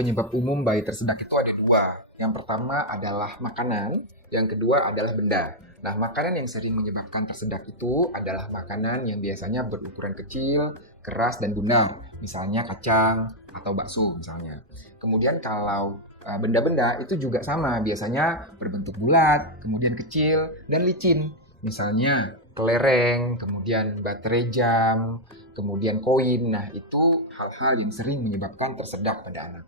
penyebab umum bayi tersedak itu ada dua. Yang pertama adalah makanan, yang kedua adalah benda. Nah, makanan yang sering menyebabkan tersedak itu adalah makanan yang biasanya berukuran kecil, keras, dan lunak. Misalnya kacang atau bakso misalnya. Kemudian kalau benda-benda itu juga sama, biasanya berbentuk bulat, kemudian kecil, dan licin. Misalnya kelereng, kemudian baterai jam, kemudian koin. Nah, itu hal-hal yang sering menyebabkan tersedak pada anak.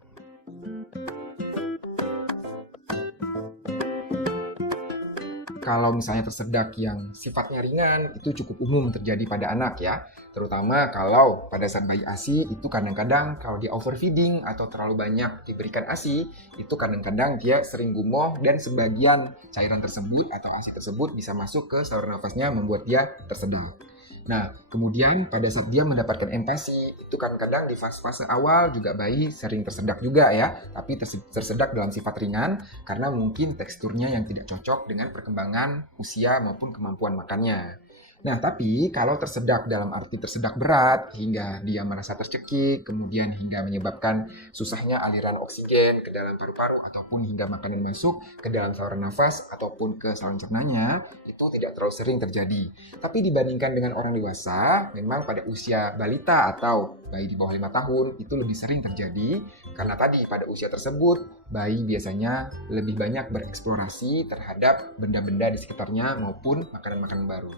Kalau misalnya tersedak yang sifatnya ringan, itu cukup umum terjadi pada anak ya. Terutama kalau pada saat bayi ASI, itu kadang-kadang kalau dia overfeeding atau terlalu banyak diberikan ASI, itu kadang-kadang dia sering gumoh dan sebagian cairan tersebut atau ASI tersebut bisa masuk ke saluran nafasnya membuat dia tersedak. Nah, kemudian pada saat dia mendapatkan empasi, itu kadang-kadang di fase-fase awal juga bayi sering tersedak juga ya, tapi tersedak dalam sifat ringan karena mungkin teksturnya yang tidak cocok dengan perkembangan usia maupun kemampuan makannya. Nah, tapi kalau tersedak dalam arti tersedak berat hingga dia merasa tercekik, kemudian hingga menyebabkan susahnya aliran oksigen ke dalam paru-paru ataupun hingga makanan masuk ke dalam saluran nafas ataupun ke saluran cernanya, itu tidak terlalu sering terjadi. Tapi dibandingkan dengan orang dewasa, memang pada usia balita atau bayi di bawah 5 tahun itu lebih sering terjadi karena tadi pada usia tersebut bayi biasanya lebih banyak bereksplorasi terhadap benda-benda di sekitarnya maupun makanan-makanan baru.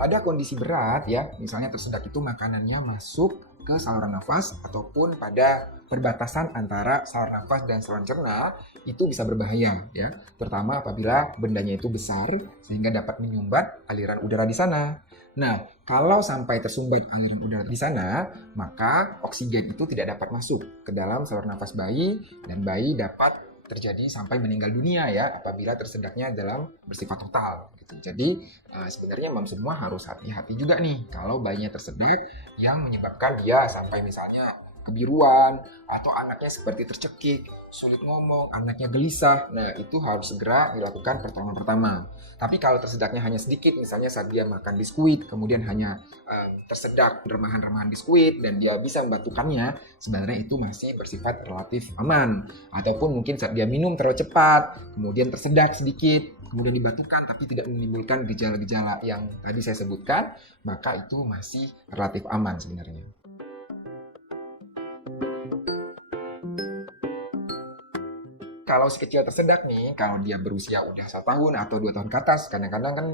Pada kondisi berat ya, misalnya tersedak itu makanannya masuk ke saluran nafas ataupun pada perbatasan antara saluran nafas dan saluran cerna, itu bisa berbahaya ya, terutama apabila bendanya itu besar sehingga dapat menyumbat aliran udara di sana. Nah, kalau sampai tersumbat aliran udara di sana, maka oksigen itu tidak dapat masuk ke dalam saluran nafas bayi dan bayi dapat terjadi sampai meninggal dunia ya apabila tersedaknya dalam bersifat total gitu. Jadi sebenarnya semua harus hati-hati juga nih kalau bayinya tersedak yang menyebabkan dia sampai misalnya kebiruan atau anaknya seperti tercekik, sulit ngomong, anaknya gelisah. Nah, itu harus segera dilakukan pertolongan pertama. Tapi kalau tersedaknya hanya sedikit, misalnya saat dia makan biskuit, kemudian hanya tersedak remahan-remahan biskuit dan dia bisa membatukannya, sebenarnya itu masih bersifat relatif aman. Ataupun mungkin saat dia minum terlalu cepat, kemudian tersedak sedikit, kemudian dibatukan tapi tidak menimbulkan gejala-gejala yang tadi saya sebutkan, maka itu masih relatif aman sebenarnya. Kalau si kecil tersedak nih, kalau dia berusia udah 1 tahun atau 2 tahun ke atas, kadang-kadang kan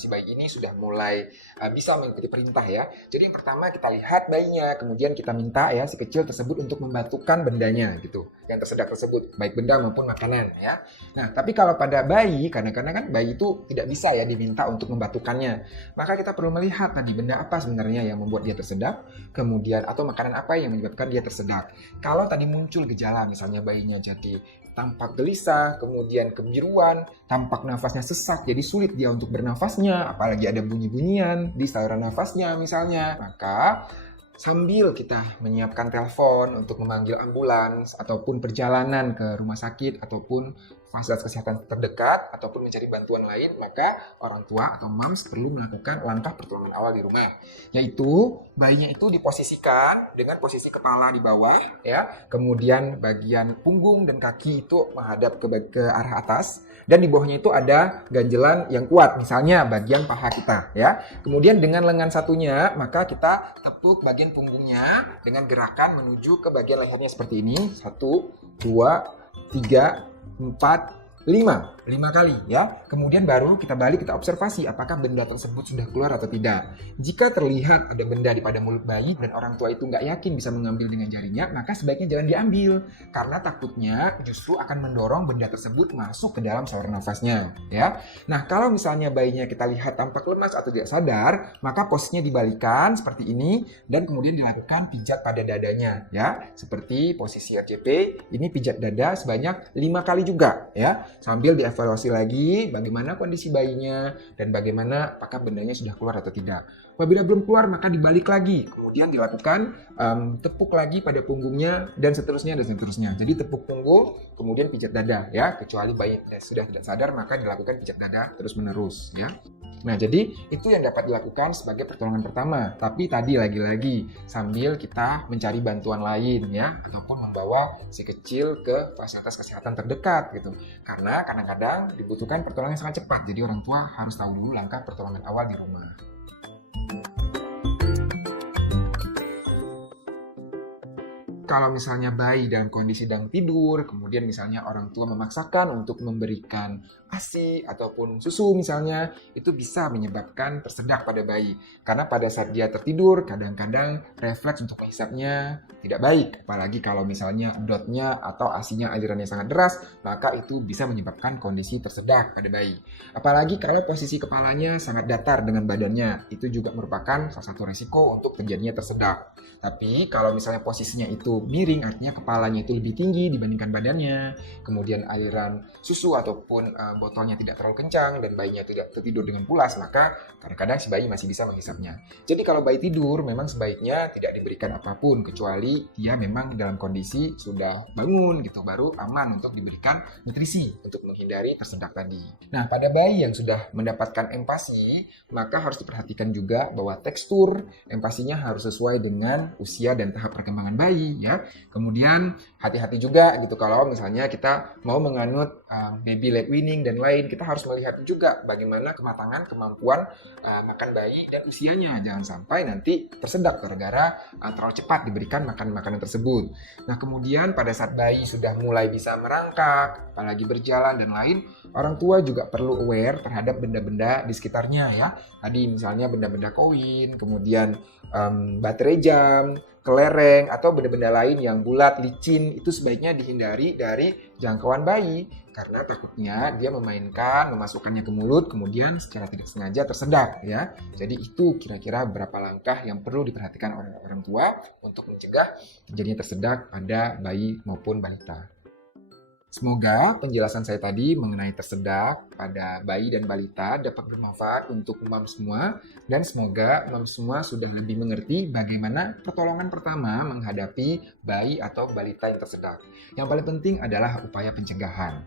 si bayi ini sudah mulai bisa mengikuti perintah ya. Jadi yang pertama kita lihat bayinya, kemudian kita minta ya si kecil tersebut untuk membatukan bendanya gitu, yang tersedak tersebut, baik benda maupun makanan ya. Nah, tapi kalau pada bayi, kadang-kadang kan bayi itu tidak bisa ya diminta untuk membatukannya. Maka kita perlu melihat tadi benda apa sebenarnya yang membuat dia tersedak, kemudian atau makanan apa yang menyebabkan dia tersedak. Kalau tadi muncul gejala, misalnya bayinya jadi tampak gelisah, kemudian kebiruan, tampak nafasnya sesak, jadi sulit dia untuk bernafasnya, apalagi ada bunyi-bunyian di saluran nafasnya misalnya, maka sambil kita menyiapkan telepon untuk memanggil ambulans ataupun perjalanan ke rumah sakit ataupun fasilitas kesehatan terdekat ataupun mencari bantuan lain, maka orang tua atau moms perlu melakukan langkah pertolongan awal di rumah, yaitu bayinya itu diposisikan dengan posisi kepala di bawah ya, kemudian bagian punggung dan kaki itu menghadap ke arah atas dan di bawahnya itu ada ganjelan yang kuat, misalnya bagian paha kita ya. Kemudian dengan lengan satunya maka kita tepuk bagian punggungnya dengan gerakan menuju ke bagian lehernya seperti ini. 1, 2, 3, 4, 5 kali ya. Kemudian baru kita balik, kita observasi apakah benda tersebut sudah keluar atau tidak. Jika terlihat ada benda di pada mulut bayi dan orang tua itu nggak yakin bisa mengambil dengan jarinya, maka sebaiknya jangan diambil karena takutnya justru akan mendorong benda tersebut masuk ke dalam saluran nafasnya ya. Nah, kalau misalnya bayinya kita lihat tampak lemas atau tidak sadar, maka posisinya dibalikan seperti ini dan kemudian dilakukan pijat pada dadanya ya. Seperti posisi RCP, ini pijat dada sebanyak 5 kali juga ya, sambil dievaluasi evaluasi lagi bagaimana kondisi bayinya dan bagaimana apakah bendanya sudah keluar atau tidak. Apabila belum keluar maka dibalik lagi, kemudian dilakukan tepuk lagi pada punggungnya dan seterusnya dan seterusnya. Jadi tepuk punggung, kemudian pijat dada ya, kecuali bayi sudah tidak sadar maka dilakukan pijat dada terus menerus ya. Nah, jadi itu yang dapat dilakukan sebagai pertolongan pertama. Tapi tadi lagi-lagi sambil kita mencari bantuan lain ya, ataupun membawa si kecil ke fasilitas kesehatan terdekat gitu. Karena kadang-kadang dibutuhkan pertolongan yang sangat cepat. Jadi orang tua harus tahu dulu langkah pertolongan awal di rumah. Kalau misalnya bayi dalam kondisi sedang tidur, kemudian misalnya orang tua memaksakan untuk memberikan ASI ataupun susu misalnya, itu bisa menyebabkan tersedak pada bayi. Karena pada saat dia tertidur, kadang-kadang refleks untuk menghisapnya tidak baik. Apalagi kalau misalnya dotnya atau ASInya alirannya sangat deras, maka itu bisa menyebabkan kondisi tersedak pada bayi. Apalagi kalau posisi kepalanya sangat datar dengan badannya, itu juga merupakan salah satu resiko untuk terjadinya tersedak. Tapi kalau misalnya posisinya itu miring, artinya kepalanya itu lebih tinggi dibandingkan badannya, kemudian aliran susu ataupun botolnya tidak terlalu kencang dan bayinya tidak tertidur dengan pulas, maka kadang-kadang si bayi masih bisa menghisapnya. Jadi kalau bayi tidur memang sebaiknya tidak diberikan apapun kecuali dia memang dalam kondisi sudah bangun gitu, baru aman untuk diberikan nutrisi untuk menghindari tersedak tadi. Nah, pada bayi yang sudah mendapatkan empasi, maka harus diperhatikan juga bahwa tekstur empasinya harus sesuai dengan usia dan tahap perkembangan bayi ya. Kemudian hati-hati juga gitu kalau misalnya kita mau menganut baby led weaning dan lain, kita harus melihat juga bagaimana kematangan kemampuan makan bayi dan usianya. Jangan sampai nanti tersedak gara-gara terlalu cepat diberikan makanan tersebut. Nah, kemudian pada saat bayi sudah mulai bisa merangkak, apalagi berjalan dan lain, orang tua juga perlu aware terhadap benda-benda di sekitarnya ya. Tadi misalnya benda-benda koin, kemudian baterai jam, kelereng, atau benda-benda lain yang bulat, licin, itu sebaiknya dihindari dari jangkauan bayi. Karena takutnya dia memainkan, memasukkannya ke mulut, kemudian secara tidak sengaja tersedak ya. Jadi itu kira-kira beberapa langkah yang perlu diperhatikan oleh orang tua untuk mencegah terjadinya tersedak pada bayi maupun balita. Semoga penjelasan saya tadi mengenai tersedak pada bayi dan balita dapat bermanfaat untuk mom semua, dan semoga mom semua sudah lebih mengerti bagaimana pertolongan pertama menghadapi bayi atau balita yang tersedak. Yang paling penting adalah upaya pencegahan.